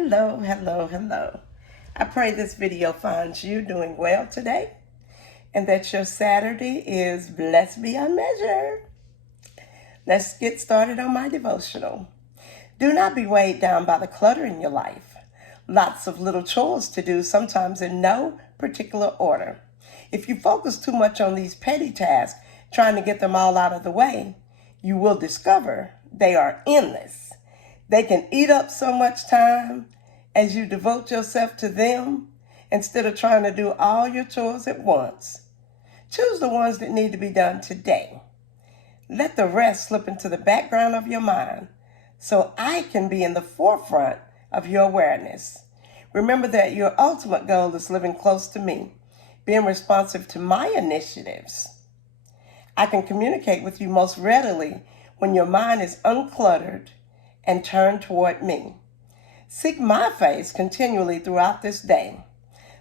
Hello, hello, hello. I pray this video finds you doing well today and that your Saturday is blessed beyond measure. Let's get started on my devotional. Do not be weighed down by the clutter in your life. Lots of little chores to do, sometimes in no particular order. If you focus too much on these petty tasks, trying to get them all out of the way, you will discover they are endless. They can eat up so much time as you devote yourself to them instead of trying to do all your chores at once. Choose the ones that need to be done today. Let the rest slip into the background of your mind so I can be in the forefront of your awareness. Remember that your ultimate goal is living close to me, being responsive to my initiatives. I can communicate with you most readily when your mind is uncluttered and turned toward me. Seek my face continually throughout this day.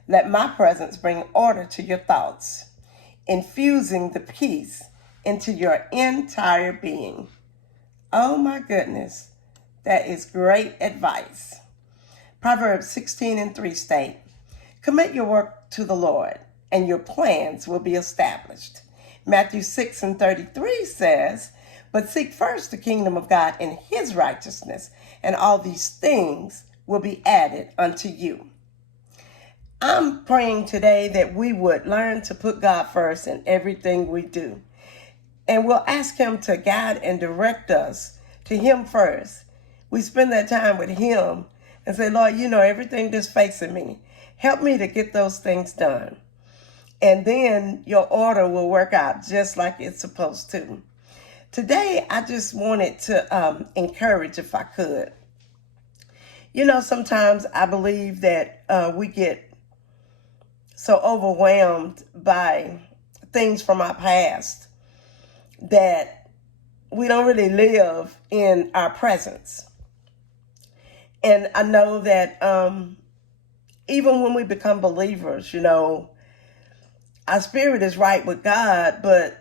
Let my presence bring order to your thoughts, infusing the peace into your entire being. Oh my goodness, that is great advice. Proverbs 16:3 state, commit your work to the Lord, and your plans will be established. Matthew 6:33 says, but seek first the kingdom of God and his righteousness, and all these things will be added unto you. I'm praying today that we would learn to put God first in everything we do. And we'll ask him to guide and direct us to him first. We spend that time with him and say, Lord, you know everything that's facing me. Help me to get those things done. And then your order will work out just like it's supposed to. Today, I just wanted to encourage, if I could. You know, sometimes I believe that we get so overwhelmed by things from our past that we don't really live in our presence. And I know that even when we become believers, you know, our spirit is right with God, but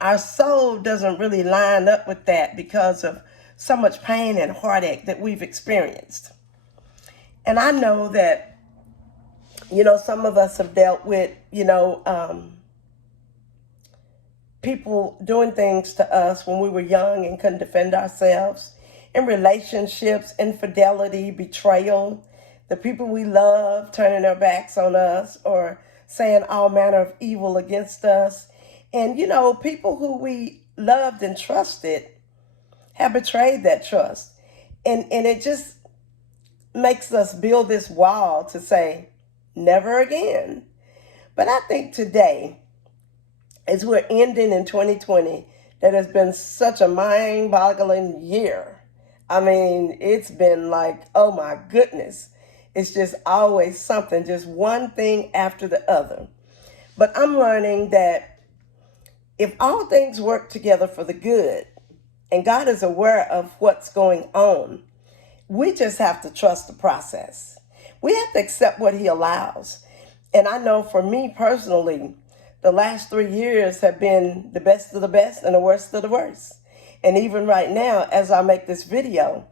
our soul doesn't really line up with that because of so much pain and heartache that we've experienced. And I know that, you know, some of us have dealt with, people doing things to us when we were young and couldn't defend ourselves. In relationships, infidelity, betrayal, the people we love turning their backs on us or saying all manner of evil against us. And, you know, people who we loved and trusted have betrayed that trust. And it just makes us build this wall to say, never again. But I think today, as we're ending in 2020, that has been such a mind-boggling year. I mean, it's been like, oh my goodness. It's just always something, just one thing after the other. But I'm learning that if all things work together for the good, and God is aware of what's going on, we just have to trust the process. We have to accept what he allows. And I know for me personally, the last 3 years have been the best of the best and the worst of the worst. And even right now, as I make this video,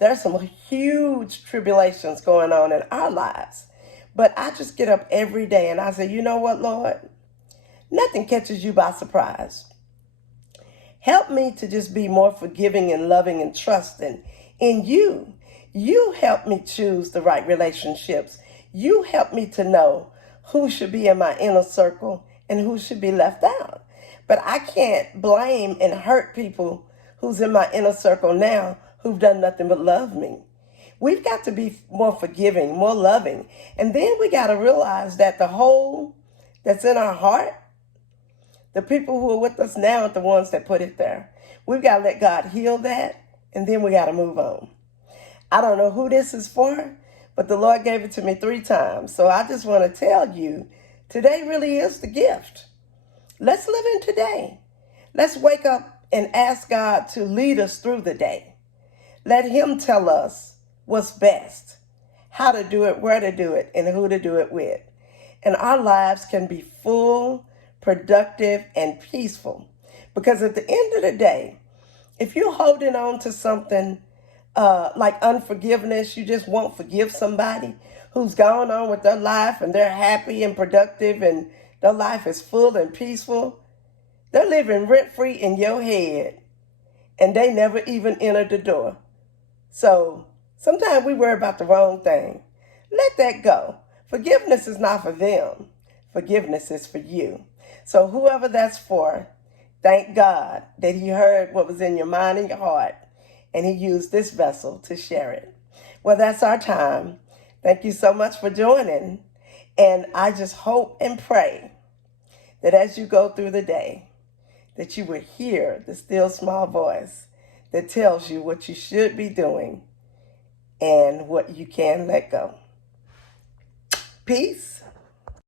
there's some huge tribulations going on in our lives. But I just get up every day and I say, you know what, Lord? Nothing catches you by surprise. Help me to just be more forgiving and loving and trusting in you. You help me choose the right relationships. You help me to know who should be in my inner circle and who should be left out. But I can't blame and hurt people who's in my inner circle now who've done nothing but love me. We've got to be more forgiving, more loving. And then we got to realize that the hole that's in our heart, the people who are with us now are the ones that put it there. We've got to let God heal that, and then we got to move on. I don't know who this is for, but the Lord gave it to me 3 times. So I just want to tell you, today really is the gift. Let's live in today. Let's wake up and ask God to lead us through the day. Let him tell us what's best, how to do it, where to do it, and who to do it with. And our lives can be full, productive, and peaceful. Because at the end of the day, if you're holding on to something like unforgiveness. You just won't forgive somebody who's gone on with their life and they're happy and productive and their life is full and peaceful. They're living rent free in your head and they never even entered the door. So sometimes we worry about the wrong thing. Let that go. Forgiveness is not for them. Forgiveness is for you. So whoever that's for, thank God that he heard what was in your mind and your heart, and he used this vessel to share it. Well, that's our time. Thank you so much for joining. And I just hope and pray that as you go through the day, that you will hear the still small voice that tells you what you should be doing and what you can let go. Peace.